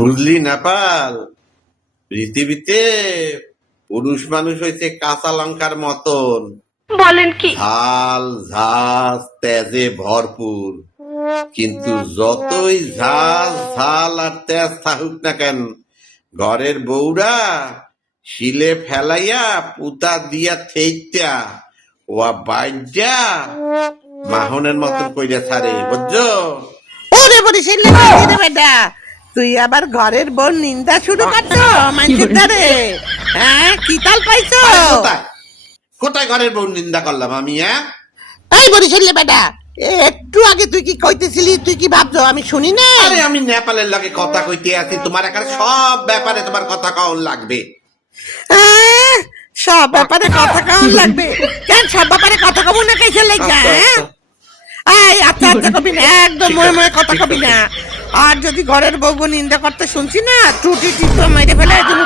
বুঝলি নেপাল, পৃথিবীতে পুরুষ মানুষ হয়েছে কাঁচা লঙ্কার মতন, বলেন কি? ঝাল ঝাঁজ তেজে ভরপুর। কিন্তু যতই ঝাল ঝাল আর তেজ থাকুক না কেন, ঘরের বউরা শিলে ফেলাইয়া পুতা দিয়া থেইত্যা ওয়া বাইজা মাহনের মতন কইরা ছাড়ে, বুঝছো? ওরে বরিশাল রে বেটা, তুই আবার ঘরের বোন নিন্দা শুরু করছো মানুষের দ্বারে? হ্যাঁ, কি তাল পাইছো? আরে কোথায় কোথায় ঘরের বউ নিন্দা করলাম আমি? এই বরিশাল বেটা, একটু আগে তুই কি কইতেছিলি? তুই কি ভাবছো আমি শুনি না? আরে আমি নেপালের লগে কথা কইতে আছি, তোমার এখানে সব ব্যাপারে তোমার কথা কওন লাগবে। সব ব্যাপারে কথা কেমন লাগবে? কেন সব ব্যাপারে কথা কব না কেসে লেগা? এই আচ্ছা আচ্ছা কবি না, একদম মনে মনে কথা কবি না। আর যদি ঘরের বউ নিন্দা করতে শুনছি না, টুটি টিপ মেরে ফেলে তুমি